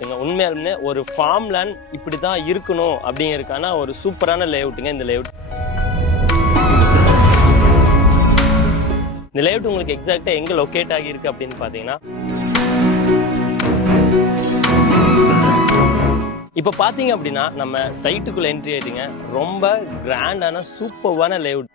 நீங்க உண்மையாலுமே ஒரு ஃபார்ம் லேண்ட் இப்படி தான் இருக்கணும் அப்படிங்கிறதுக்கான ஒரு சூப்பரான லேஅவுட்டுங்க இந்த லேஅவுட் இந்த லேஅவுட் உங்களுக்கு எக்ஸாக்டாக எங்கே லொக்கேட் ஆகியிருக்கு அப்படின்னு பார்த்தீங்கன்னா இப்போ பார்த்தீங்க அப்படின்னா நம்ம சைட்டுக்குள்ளே என்ட்ரி ஆயிட்டீங்க. ரொம்ப கிராண்டான சூப்பர்வான layout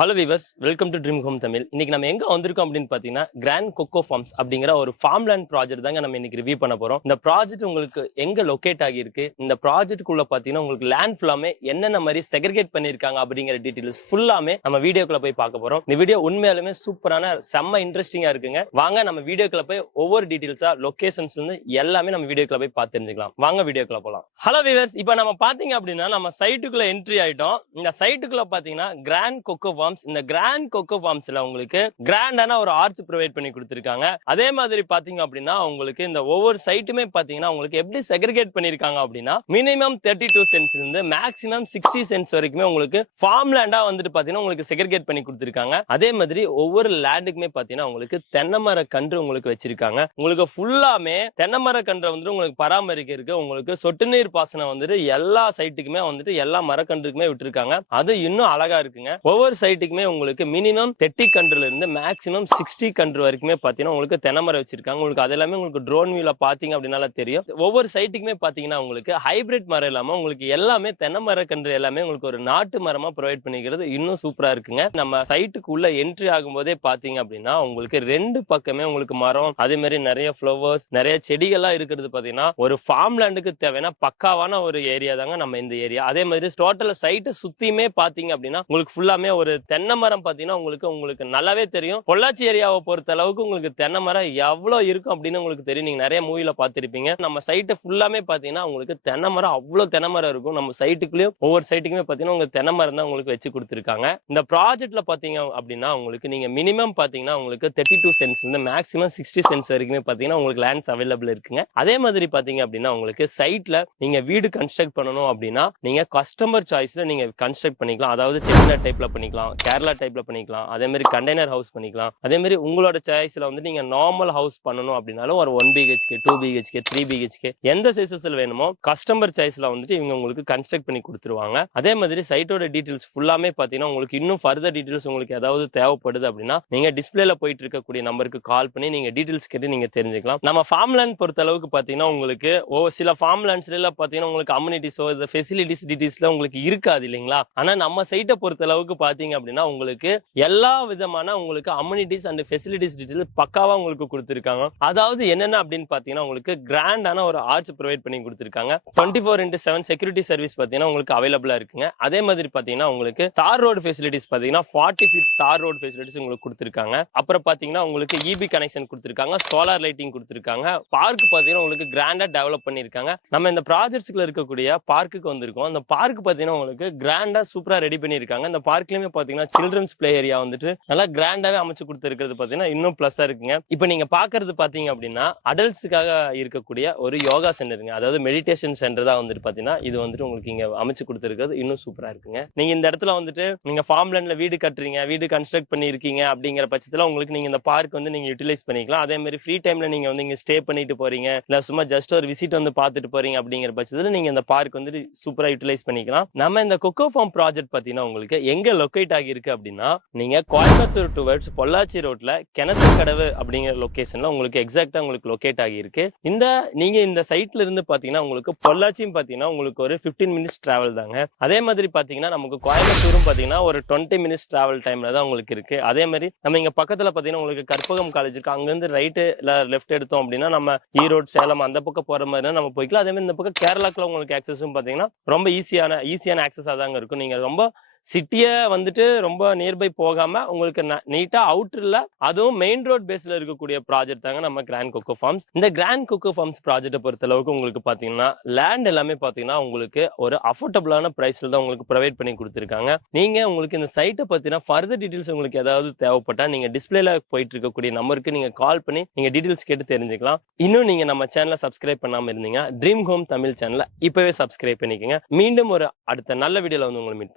hello viewers welcome to dream home Tamil இன்னைக்கு நம்ம எங்க வந்திருக்கோம் அப்படின்னு பாத்தீங்கன்னா கிராண்ட் கொக்கோ ஃபார்ம்ஸ் அப்படிங்கிற ஒரு ஃபார்ம் லேண்ட் ப்ராஜெக்ட் தாங்க நம்ம இன்னைக்கு ரிவ்யூ பண்ண போறோம். இந்த ப்ராஜெக்ட் உங்களுக்கு எங்க லொகேட் ஆகியிருக்கு? இந்த ப்ராஜெக்ட்டுக்குள்ள பாத்தீங்கன்னா உங்களுக்கு லேண்ட் ஃபுல்லாமே என்னென்ன மாதிரி செக்ரிகேட் பண்ணிருக்காங்க அப்படிங்கிற டீடைல்ஸ் ஃபுல்லாமே நம்ம வீடியோக்குள்ள போய் பார்க்க போறோம். இந்த வீடியோ உண்மையாலுமே சூப்பரான செம்ம இன்ட்ரெஸ்டிங்கா இருக்குங்க. வாங்க நம்ம வீடியோக்குள்ள போய் ஒவ்வொரு டீடைல்ஸா லொகேஷன்ஸ்ல இருந்து எல்லாமே நம்ம வீடியோக்குள்ள போய் பார்த்து தெரிஞ்சுக்கலாம். வாங்க வீடியோக்குள்ள போலாம். ஹலோ விவர்ஸ் இப்போ நம்ம பாத்தீங்க அப்படின்னா நம்ம சைட்டுக்குள்ள என்ட்ரி ஆயிட்டோம். இந்த சைட்டுக்குள்ள பாத்தீங்கன்னா கிராண்ட் கொக்கோ ஃபார்ம்ஸ் இந்த கிராண்ட் கொக்கோ ஃபார்ம்ஸ்ல உங்களுக்கு கிராண்டான ஒரு ஆர்ச் ப்ரொவைட் பண்ணி கொடுத்துருக்காங்க. அதே மாதிரி பாத்தீங்க அப்படின்னா உங்களுக்கு இந்த ஒவ்வொரு சைட்டுமே பாத்தீங்கன்னா உங்களுக்கு எப்படி செக்ரிகேட் பண்ணிருக்காங்க அப்படின்னா மினிமம் தேர்ட்டி டூ சென்ஸ் இருந்து மேக்ஸிமம் சிக்ஸ்டி சென்ஸ் வரைக்குமே உங்களுக்கு ஃபார்ம் லேண்டா வந்துட்டு பாத்தீங்கன்னா உங்களுக்கு செக்ரிகேட் பண்ணி கொடுத்துருக்காங்க. அதே மாதிரி ஒவ்வொரு லேண்டுக்குமே பாத்தீங்கன்னா உங்களுக்கு தென்னை மர கன்று உங்களுக்கு வச்சிருக்காங்க. உங்களுக்கு ஃபுல்லாமே தென்னை மர கன்றை வந்துட்டு உங்களுக்கு பராமரிக்கிறதுக்கு உங்களுக்கு சொட்டு நீர் பாசனம் வந்துட்டு எல்லா சைட்டுக்குமே வந்துட்டு எல்லா மரக்கன்றுக்குமே விட்டுருக்காங்க. அது இன்னும் அழகா இருக்குங்க. ஒவ்வொரு சைட் சொசைட்டிக்குமே உங்களுக்கு மினிமம் தேர்ட்டி கன்றுல இருந்து மேக்ஸிமம் சிக்ஸ்டி கன்று வரைக்குமே பார்த்தீங்கன்னா உங்களுக்கு தென்னை மரம் வச்சிருக்காங்க. உங்களுக்கு அது எல்லாமே உங்களுக்கு ட்ரோன் வியூல பாத்தீங்க அப்படின்னால தெரியும். ஒவ்வொரு சைட்டுக்குமே பார்த்தீங்கன்னா உங்களுக்கு ஹைபிரிட் மரம் இல்லாமல் உங்களுக்கு எல்லாமே தென்னை மர கன்று எல்லாமே உங்களுக்கு ஒரு நாட்டு மரமாக ப்ரொவைட் பண்ணிக்கிறது இன்னும் சூப்பராக இருக்குங்க. நம்ம சைட்டுக்கு உள்ள என்ட்ரி ஆகும்போதே பார்த்தீங்க அப்படின்னா உங்களுக்கு ரெண்டு பக்கமே உங்களுக்கு மரம் அதே மாதிரி நிறைய ஃப்ளவர்ஸ் நிறைய செடிகள்லாம் இருக்கிறது பார்த்தீங்கன்னா ஒரு ஃபார்ம் லேண்டுக்கு தேவையான பக்காவான ஒரு ஏரியா தாங்க நம்ம இந்த ஏரியா அதே மாதிரி டோட்டல் சைட்டை சுத்தியுமே பார்த்தீங்க அப்படின்னா உங்களுக்கு ஃபுல்லாமே ஒரு தென்னை மரம் பாத்தீங்கன்னா உங்களுக்கு உங்களுக்கு நல்லாவே தெரியும். பொள்ளாச்சி ஏரியாவை பொறுத்த அளவுக்கு உங்களுக்கு தென்னை மரம் எவ்வளவு இருக்கும் அப்படின்னு உங்களுக்கு தெரியும். நீங்க நிறைய மூவில பாத்திருப்பீங்க நம்ம சைட்டு ஃபுல்லாமே பாத்தீங்கன்னா உங்களுக்கு தென்னை மரம் அவ்வளவு தென்னை மரம் இருக்கும். நம்ம சைட்டுக்குள்ளேயும் ஒவ்வொரு சைட்டுக்குமே பாத்தீங்கன்னா உங்களுக்கு தென்னை மரம் தான் உங்களுக்கு வச்சு கொடுத்துருக்காங்க. இந்த ப்ராஜெக்ட்ல பாத்தீங்க அப்படின்னா உங்களுக்கு நீங்க மினிமம் பாத்தீங்கன்னா உங்களுக்கு தேர்ட்டி டூ சென்ஸ் இருந்து மேக்ஸிமம் சிக்ஸ்டி சென்ஸ் வரைக்குமே பாத்தீங்கன்னா உங்களுக்கு லேண்ட்ஸ் அவைலபிள் இருக்குங்க. அதே மாதிரி பாத்தீங்க அப்படின்னா உங்களுக்கு சைட்ல நீங்க வீடு கன்ஸ்ட்ரக்ட் பண்ணணும் அப்படின்னா நீங்க கஸ்டமர் சாய்ஸ்ல நீங்க கன்ஸ்ட்ரக்ட் பண்ணிக்கலாம். அதாவது செட்டிநாட் டைப்ல பண்ணிக்கலாம். கேரளா டைப்ல பண்ணிக்கலாம். அதே மாதிரி கண்டெய்னர் ஹவுஸ் பண்ணிக்கலாம். அதே மாதிரி உங்களோட சாய்ஸ்ல வந்து நீங்க நார்மல் ஹவுஸ் பண்ணணும் அப்படின்னாலும் ஒரு one BHK two BHK three BHK எந்த சைசஸ்ல வேணுமோ கஸ்டமர் சாய்ஸ்ல வந்துட்டு இவங்க உங்களுக்கு கன்ஸ்ட்ரக்ட் பண்ணி கொடுத்துருவாங்க. அதே மாதிரி சைட்டோட டீடைல்ஸ் ஃபுல்லாமே பாத்தீங்கன்னா உங்களுக்கு இன்னும் ஃபர்தர் டீடைல்ஸ் உங்களுக்கு ஏதாவது தேவைப்படுது அப்படின்னா நீங்க டிஸ்பிளேல போயிட்டு இருக்கக்கூடிய நம்பருக்கு கால் பண்ணி நீங்க டீடைல்ஸ் கேட்டு நீங்க தெரிஞ்சுக்கலாம். நம்ம ஃபார்ம் லேண்ட் பொறுத்த அளவுக்கு பாத்தீங்கன்னா உங்களுக்கு ஓ சில ஃபார்ம் லேண்ட்ஸ்ல எல்லாம் பாத்தீங்கன்னா உங்களுக்கு அம்யூனிட்டிஸோ இந்த ஃபெசிலிட்டிஸ் டீடைல்ஸ்ல உங்களுக்கு இருக்காது இல்லைங்களா? ஆனா நம்ம சைட்டை பொறுத்த அளவுக்கு பாத்தீங்க அப்படின்னா உங்களுக்கு எல்லா விதமான உங்களுக்கு அம்யூனிட்டிஸ் அண்ட் ஃபெசிலிட்டிஸ் டீட்டெயில் பக்காவா உங்களுக்கு கொடுத்துருக்காங்க. அதாவது என்னென்ன அப்படின்னு பாத்தீங்கன்னா உங்களுக்கு கிராண்டான ஒரு ஆர்ச் ப்ரொவைட் பண்ணி கொடுத்துருக்காங்க. Twenty four into seven security service பாத்தீங்கன்னா உங்களுக்கு அவைலபிளா இருக்குங்க. அதே மாதிரி பாத்தீங்கன்னா உங்களுக்கு தார் ரோடு ஃபெசிலிட்டிஸ் பாத்தீங்கன்னா forty feet tar road facilities உங்களுக்கு கொடுத்துருக்காங்க. அப்புறம் பாத்தீங்கன்னா உங்களுக்கு இபி கனெக்ஷன் கொடுத்துருக்காங்க சோலார் லைட்டிங் கொடுத்துருக்காங்க. பார்க் பாத்தீங்கன்னா உங்களுக்கு கிராண்டாக டெவலப் பண்ணிருக்காங்க நம்ம இந்த ப்ராஜெக்ட்ஸ்ல இருக்கக்கூடிய பார்க்குக்கு வந்திருக்கோம். அந்த பார்க் பாத்தீங்கன்னா உங்களுக்கு கிராண்டா சூப்பரா ரெடி பண்ணிருக்காங்க இந்த பார்த்தீங்கன்னா பாத்தீங்கன்னா சில்ட்ரன்ஸ் பிளே ஏரியா வந்துட்டு நல்லா கிராண்டாவே அமைச்சு கொடுத்துருக்கிறது பாத்தீங்கன்னா இன்னும் பிளஸ்ஸா இருக்குங்க. இப்போ நீங்க பாக்குறது பாத்தீங்க அப்படின்னா அடல்ட்ஸுக்காக இருக்கக்கூடிய ஒரு யோகா சென்டருங்க அதாவது மெடிடேஷன் சென்டர் தான் வந்துட்டு பாத்தீங்கன்னா இது வந்துட்டு உங்களுக்கு இங்க அமைச்சு கொடுத்துருக்கிறது இன்னும் சூப்பரா இருக்குங்க. நீங்க இந்த இடத்துல வந்துட்டு நீங்க ஃபார்ம் லேண்ட்ல வீடு கட்டுறீங்க வீடு கன்ஸ்ட்ரக்ட் பண்ணிருக்கீங்க அப்படிங்கிற பட்சத்துல உங்களுக்கு நீங்க இந்த பார்க் வந்து நீங்க யூட்டிலைஸ் பண்ணிக்கலாம். அதே மாதிரி ஃப்ரீ டைம்ல நீங்க வந்து இங்க ஸ்டே பண்ணிட்டு போறீங்க. இல்ல சும்மா ஜஸ்ட் ஒரு விசிட் வந்து பாத்துட்டு போறீங்க அப்படிங்கிற பட்சத்துல நீங்க இந்த பார்க் வந்துட்டு சூப்பரா யூட்டிலைஸ் பண்ணிக்கலாம். நம்ம இந்த கொக்கோ ஃபார்ம் ப்ராஜெக்ட் பாத்தீங்கன்னா உங்களுக்கு எங்க லொக்கேட் ஆகியிருக்கு அப்படின்னா நீங்க கோயம்புத்தூர் டுவர்ட்ஸ் பொள்ளாச்சி ரோட்ல கிணத்து கடவு அப்படிங்கிற லொகேஷன்ல உங்களுக்கு எக்ஸாக்டா உங்களுக்கு லொக்கேட் ஆகியிருக்கு. இந்த நீங்க இந்த சைட்ல இருந்து பாத்தீங்கன்னா உங்களுக்கு பொள்ளாச்சியும் பாத்தீங்கன்னா உங்களுக்கு ஒரு 15 மினிட்ஸ் டிராவல் தாங்க. அதே மாதிரி பாத்தீங்கன்னா நமக்கு கோயம்புத்தூரும் பாத்தீங்கன்னா ஒரு டுவெண்ட்டி மினிட்ஸ் டிராவல் டைம்ல தான் உங்களுக்கு இருக்கு. அதே மாதிரி நம்ம இங்க பக்கத்துல பாத்தீங்கன்னா உங்களுக்கு கற்பகம் காலேஜ் இருக்கு. அங்க இருந்து ரைட்டு இல்ல லெஃப்ட் எடுத்தோம் அப்படின்னா நம்ம ஈரோடு சேலம் அந்த பக்கம் போற மாதிரி நம்ம போய்க்கலாம். அதே மாதிரி இந்த பக்கம் கேரளாக்குள்ள உங்களுக்கு ஆக்சஸும் பாத்தீங்கன்னா ரொம்ப ஈஸியான ஈஸியான ஆக்சஸா தாங்க இருக்கும். நீங்க ரொம்ப சிட்டியை வந்துட்டு ரொம்ப நியர்பை போகாம உங்களுக்கு நீட்டா அவுட்டர்ல அதுவும் மெயின் ரோட் பேஸ்ல இருக்கக்கூடிய ப்ராஜெக்ட் தாங்க நம்ம கிராண்ட் கொக்கோ ஃபார்ம்ஸ் இந்த கிராண்ட் கொக்கோ ஃபார்ம்ஸ் ப்ராஜெக்ட்டை பொறுத்த அளவுக்கு உங்களுக்கு பாத்தீங்கன்னா லேண்ட் எல்லாமே பாத்தீங்கன்னா உங்களுக்கு ஒரு அஃபோர்டபுளான பிரைஸ்ல தான் உங்களுக்கு ப்ரொவைட் பண்ணி கொடுத்துருக்காங்க. நீங்க உங்களுக்கு இந்த சைட்டை பத்தினா ஃபர்தர் டீட்டெயில்ஸ் உங்களுக்கு ஏதாவது தேவைப்பட்டா நீங்க டிஸ்பிளேல போயிட்டு இருக்கக்கூடிய நம்பருக்கு நீங்க கால் பண்ணி நீங்க டீடைல்ஸ் கேட்டு தெரிஞ்சுக்கலாம். இன்னும் நீங்க நம்ம சேனலை சப்ஸ்கிரைப் பண்ணாம இருந்தீங்க ட்ரீம் ஹோம் தமிழ் சேனலை இப்பவே சப்ஸ்கிரைப் பண்ணிக்கோங்க. மீண்டும் ஒரு அடுத்த நல்ல வீடியோல வந்து உங்களை மீட்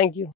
Thank you.